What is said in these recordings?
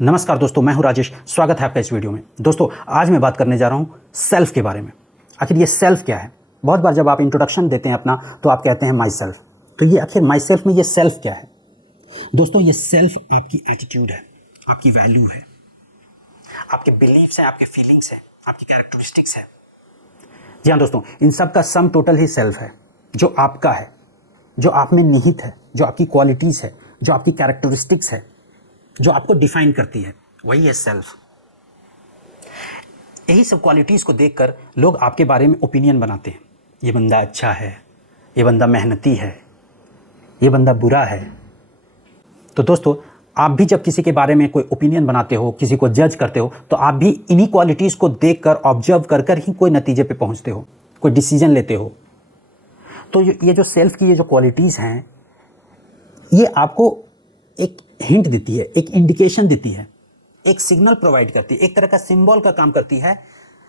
नमस्कार दोस्तों, मैं हूं राजेश। स्वागत है आपका इस वीडियो में। दोस्तों, आज मैं बात करने जा रहा हूं सेल्फ के बारे में। आखिर ये सेल्फ क्या है? बहुत बार जब आप इंट्रोडक्शन देते हैं अपना, तो आप कहते हैं माई सेल्फ। तो ये आखिर माई सेल्फ में ये सेल्फ क्या है? दोस्तों, ये सेल्फ आपकी एटीट्यूड है, आपकी वैल्यू है, आपके बिलीव्स हैं, आपके फीलिंग्स हैं, आपकी कैरेक्टरिस्टिक्स है। जी हाँ दोस्तों, इन सब का सम टोटल ही सेल्फ है, जो आपका है, जो आप में निहित है, जो आपकी क्वालिटीज़ है, जो आपकी कैरेक्टरिस्टिक्स है, जो आपको डिफाइन करती है, वही है सेल्फ। यही सब क्वालिटीज़ को देखकर लोग आपके बारे में ओपिनियन बनाते हैं। ये बंदा अच्छा है, ये बंदा मेहनती है, ये बंदा बुरा है। तो दोस्तों, आप भी जब किसी के बारे में कोई ओपिनियन बनाते हो, किसी को जज करते हो, तो आप भी इन्हीं क्वालिटीज़ को देखकर, ऑब्जर्व कर कर ही कोई नतीजे पे पहुंचते हो, कोई डिसीजन लेते हो। तो ये जो सेल्फ की ये जो क्वालिटीज़ हैं, ये आपको एक हिंट देती है, एक इंडिकेशन देती है, एक सिग्नल प्रोवाइड करती है, एक तरह का सिंबल का काम करती है।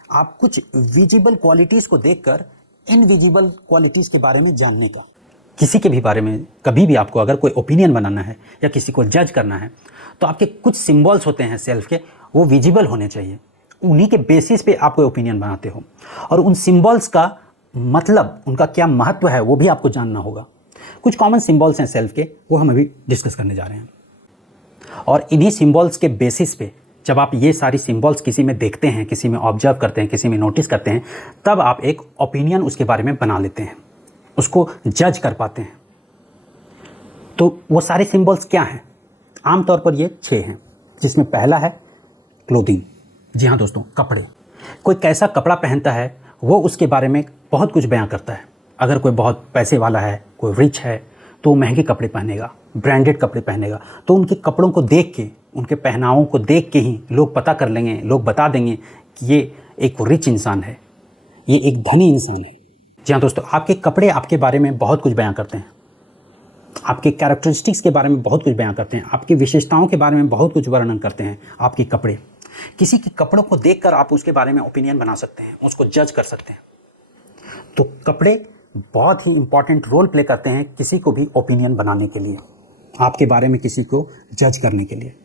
आप कुछ विजिबल क्वालिटीज़ को देखकर इनविजिबल क्वालिटीज़ के बारे में जानने का। किसी के भी बारे में कभी भी आपको अगर कोई ओपिनियन बनाना है या किसी को जज करना है, तो आपके कुछ सिंबल्स होते हैं सेल्फ के, वो विजिबल होने चाहिए। उन्हीं के बेसिस पे आप कोई ओपिनियन बनाते हो, और उन सिंबल्स का मतलब, उनका क्या महत्व है, वो भी आपको जानना होगा। कुछ कॉमन सिंबल्स हैं सेल्फ के, वो हम अभी डिस्कस करने जा रहे हैं। और इन्हीं सिंबल्स के बेसिस पे जब आप ये सारी सिंबल्स किसी में देखते हैं, किसी में ऑब्जर्व करते हैं, किसी में नोटिस करते हैं, तब आप एक ओपिनियन उसके बारे में बना लेते हैं, उसको जज कर पाते हैं। तो वो सारे सिंबल्स क्या हैं? आमतौर पर ये 6 हैं, जिसमें पहला है क्लोथिंग। जी हाँ दोस्तों, कपड़े। कोई कैसा कपड़ा पहनता है, वो उसके बारे में बहुत कुछ बयां करता है। अगर कोई बहुत पैसे वाला है, कोई रिच है, तो वो महंगे कपड़े पहनेगा, ब्रांडेड कपड़े पहनेगा। तो उनके कपड़ों को देख के, उनके पहनावों को देख के ही लोग पता कर लेंगे, लोग बता देंगे कि ये एक रिच इंसान है, ये एक धनी इंसान है। जी हाँ दोस्तों, आपके कपड़े आपके बारे में बहुत कुछ बयां करते हैं, आपके कैरेक्टरिस्टिक्स के बारे में बहुत कुछ बयां करते हैं, आपकी विशेषताओं के बारे में बहुत कुछ वर्णन करते हैं आपके कपड़े। किसी के कपड़ों को देखकर आप उसके बारे में ओपिनियन बना सकते हैं, उसको जज कर सकते हैं। तो कपड़े बहुत ही इंपॉर्टेंट रोल प्ले करते हैं किसी को भी ओपिनियन बनाने के लिए, आपके बारे में किसी को जज करने के लिए।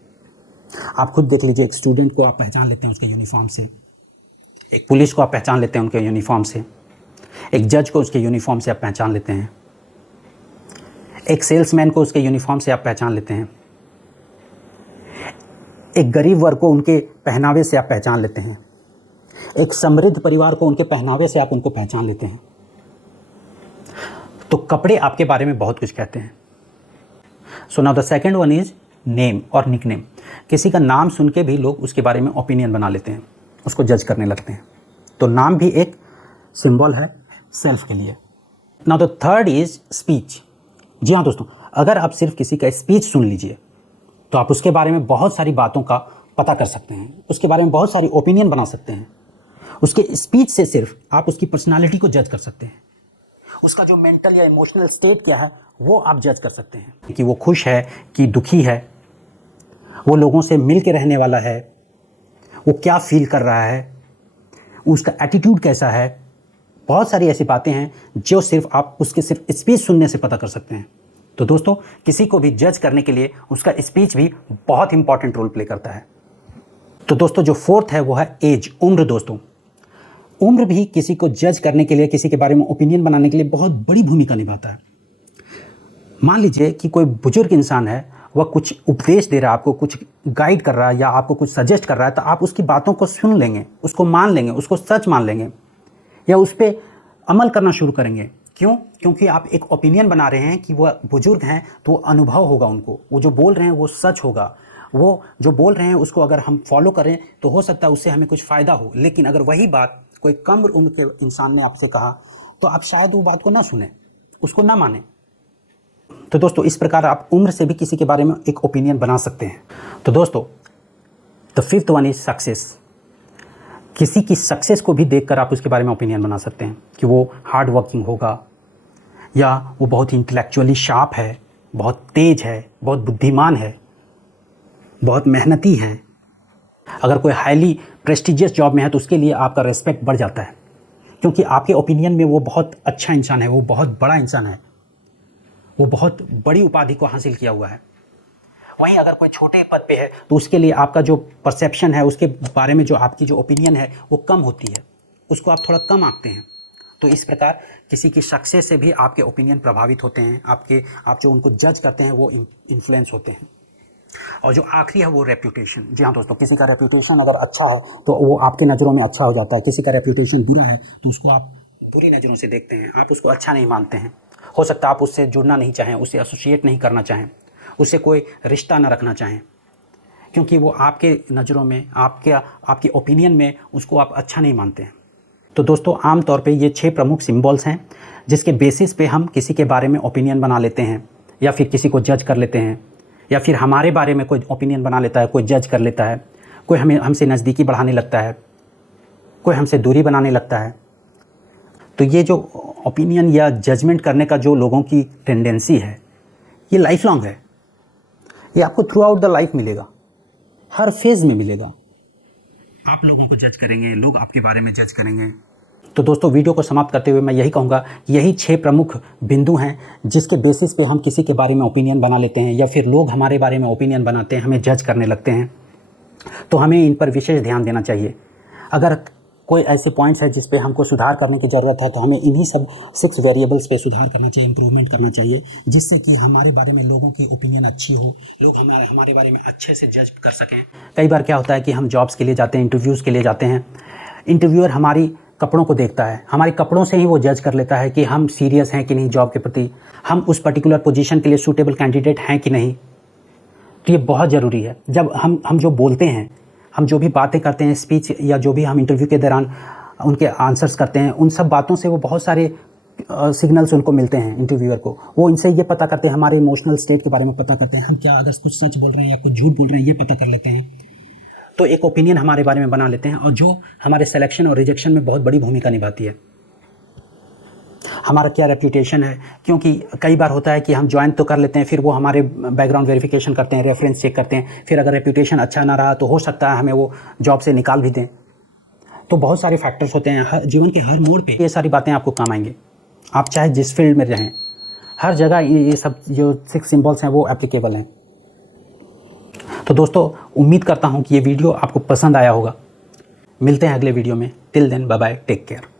आप खुद देख लीजिए, एक स्टूडेंट को आप पहचान लेते हैं उसके यूनिफॉर्म से, एक पुलिस को आप पहचान लेते हैं उनके यूनिफॉर्म से, एक जज को उसके यूनिफॉर्म से आप पहचान लेते हैं, एक सेल्समैन को उसके यूनिफॉर्म से आप पहचान लेते हैं, एक गरीब वर्ग को उनके पहनावे से आप पहचान लेते हैं, एक समृद्ध परिवार को उनके पहनावे से आप उनको पहचान लेते हैं। तो कपड़े आपके बारे में बहुत कुछ कहते हैं। So now the second one is name और निकनेम। किसी का नाम सुन के भी लोग उसके बारे में ओपिनियन बना लेते हैं, उसको जज करने लगते हैं। तो नाम भी एक सिंबल है सेल्फ के लिए। Now the third is speech. जी हाँ दोस्तों, अगर आप सिर्फ किसी का स्पीच सुन लीजिए, तो आप उसके बारे में बहुत सारी बातों का पता कर सकते हैं, उसके बारे में बहुत सारी ओपिनियन बना सकते हैं। उसके स्पीच से सिर्फ आप उसकी पर्सनालिटी को जज कर सकते हैं, उसका जो मेंटल या इमोशनल स्टेट क्या है वो आप जज कर सकते हैं, कि वो खुश है कि दुखी है, वो लोगों से मिल के रहने वाला है, वो क्या फील कर रहा है, उसका एटीट्यूड कैसा है। बहुत सारी ऐसी बातें हैं जो सिर्फ आप उसके सिर्फ स्पीच सुनने से पता कर सकते हैं। तो दोस्तों, किसी को भी जज करने के लिए उसका स्पीच भी बहुत इंपॉर्टेंट रोल प्ले करता है। तो दोस्तों, जो फोर्थ है वो है एज, उम्र। दोस्तों, उम्र भी किसी को जज करने के लिए, किसी के बारे में ओपिनियन बनाने के लिए बहुत बड़ी भूमिका निभाता है। मान लीजिए कि कोई बुजुर्ग इंसान है, वह कुछ उपदेश दे रहा है आपको, कुछ गाइड कर रहा है या आपको कुछ सजेस्ट कर रहा है, तो आप उसकी बातों को सुन लेंगे, उसको मान लेंगे, उसको सच मान लेंगे, या उस पर अमल करना शुरू करेंगे। क्यों? क्योंकि आप एक ओपिनियन बना रहे हैं कि वह बुजुर्ग हैं, तो अनुभव होगा उनको, वो जो बोल रहे हैं वो सच होगा, वो जो बोल रहे हैं उसको अगर हम फॉलो करें तो हो सकता है उससे हमें कुछ फ़ायदा हो। लेकिन अगर वही बात कोई कम उम्र के इंसान ने आपसे कहा, तो आप शायद वो बात को ना सुने, उसको ना माने। तो दोस्तों, इस प्रकार आप उम्र से भी किसी के बारे में एक ओपिनियन बना सकते हैं। तो दोस्तों, the fifth one is success. किसी की सक्सेस को भी देखकर आप उसके बारे में ओपिनियन बना सकते हैं, कि वो हार्ड वर्किंग होगा, या वो बहुत इंटेलेक्चुअली शार्प है, बहुत तेज है, बहुत बुद्धिमान है, बहुत मेहनती हैं। अगर कोई हाईली प्रेस्टिजियस जॉब में है, तो उसके लिए आपका रेस्पेक्ट बढ़ जाता है, क्योंकि आपके ओपिनियन में वो बहुत अच्छा इंसान है, वो बहुत बड़ा इंसान है, वो बहुत बड़ी उपाधि को हासिल किया हुआ है। वहीं अगर कोई छोटे पद पे है तो उसके लिए आपका जो परसेप्शन है, उसके बारे में जो आपकी जो ओपिनियन है वो कम होती है, उसको आप थोड़ा कम आंकते हैं। तो इस प्रकार किसी की सक्सेस से भी आपके ओपिनियन प्रभावित होते हैं, आप जो उनको जज करते हैं वो इन्फ्लुएंस होते हैं। और जो आखिरी है वो रेप्यूटेशन। जी हाँ दोस्तों, किसी का रेप्यूटेशन अगर अच्छा है तो वो आपके नज़रों में अच्छा हो जाता है, किसी का रेप्यूटेशन बुरा है तो उसको आप बुरी नज़रों से देखते हैं, आप उसको अच्छा नहीं मानते हैं। हो सकता है आप उससे जुड़ना नहीं चाहें, उससे एसोसिएट नहीं करना चाहें, उससे कोई रिश्ता न रखना चाहें, क्योंकि वो आपके नज़रों में, आपकी ओपिनियन में उसको आप अच्छा नहीं मानते हैं। तो दोस्तों, आम तौर पे ये 6 प्रमुख सिंबल्स हैं जिसके बेसिस पे हम किसी के बारे में ओपिनियन बना लेते हैं, या फिर किसी को जज कर लेते हैं, या फिर हमारे बारे में कोई ओपिनियन बना लेता है, कोई जज कर लेता है, कोई हमसे नज़दीकी बढ़ाने लगता है, कोई हमसे दूरी बनाने लगता है। तो ये जो ओपिनियन या जजमेंट करने का जो लोगों की टेंडेंसी है, ये लाइफ लॉन्ग है। ये आपको थ्रू आउट द लाइफ मिलेगा, हर फेज़ में मिलेगा। आप लोगों को जज करेंगे, लोग आपके बारे में जज करेंगे। तो दोस्तों, वीडियो को समाप्त करते हुए मैं यही कहूँगा कि यही 6 प्रमुख बिंदु हैं जिसके बेसिस पे हम किसी के बारे में ओपिनियन बना लेते हैं, या फिर लोग हमारे बारे में ओपिनियन बनाते हैं, हमें जज करने लगते हैं। तो हमें इन पर विशेष ध्यान देना चाहिए। अगर कोई ऐसे पॉइंट्स है जिस पे हमको सुधार करने की ज़रूरत है तो हमें इन्हीं सब 6 वेरिएबल्स पे सुधार करना चाहिए, इंप्रूवमेंट करना चाहिए, जिससे कि हमारे बारे में लोगों की ओपिनियन अच्छी हो, लोग हमारे बारे में अच्छे से जज कर सकें। कई बार क्या होता है कि हम जॉब्स के लिए जाते हैं, इंटरव्यूज़ के लिए जाते हैं, इंटरव्यूअर हमारी कपड़ों को देखता है, हमारे कपड़ों से ही वो जज कर लेता है कि हम सीरियस हैं कि नहीं जॉब के प्रति, हम उस पर्टिकुलर पोजीशन के लिए सूटेबल कैंडिडेट हैं कि नहीं। तो ये बहुत ज़रूरी है। जब हम जो बोलते हैं, हम जो भी बातें करते हैं, स्पीच या जो भी हम इंटरव्यू के दौरान उनके आंसर्स करते हैं, उन सब बातों से वो बहुत सारे सिग्नल्स उनको मिलते हैं इंटरव्यूअर को। वो इनसे ये पता करते हैं, हमारे इमोशनल स्टेट के बारे में पता करते हैं, हम क्या अगर कुछ सच बोल रहे हैं या कुछ झूठ बोल रहे हैं ये पता कर लेते हैं। तो एक ओपिनियन हमारे बारे में बना लेते हैं, और जो हमारे सिलेक्शन और रिजेक्शन में बहुत बड़ी भूमिका निभाती है। हमारा क्या रेप्यूटेशन है, क्योंकि कई बार होता है कि हम ज्वाइन तो कर लेते हैं, फिर वो हमारे बैकग्राउंड वेरिफिकेशन करते हैं, रेफरेंस चेक करते हैं, फिर अगर रेप्यूटेशन अच्छा ना रहा तो हो सकता है हमें वो जॉब से निकाल भी दें। तो बहुत सारे फैक्टर्स होते हैं, जीवन के हर मोड़ पे ये सारी बातें आपको काम आएंगे। आप चाहे जिस फील्ड में रहें, हर जगह ये सब जो 6 सिंबल्स हैं वो एप्लीकेबल हैं। तो दोस्तों, उम्मीद करता हूँ कि ये वीडियो आपको पसंद आया होगा। मिलते हैं अगले वीडियो में। Till then, bye bye, take care.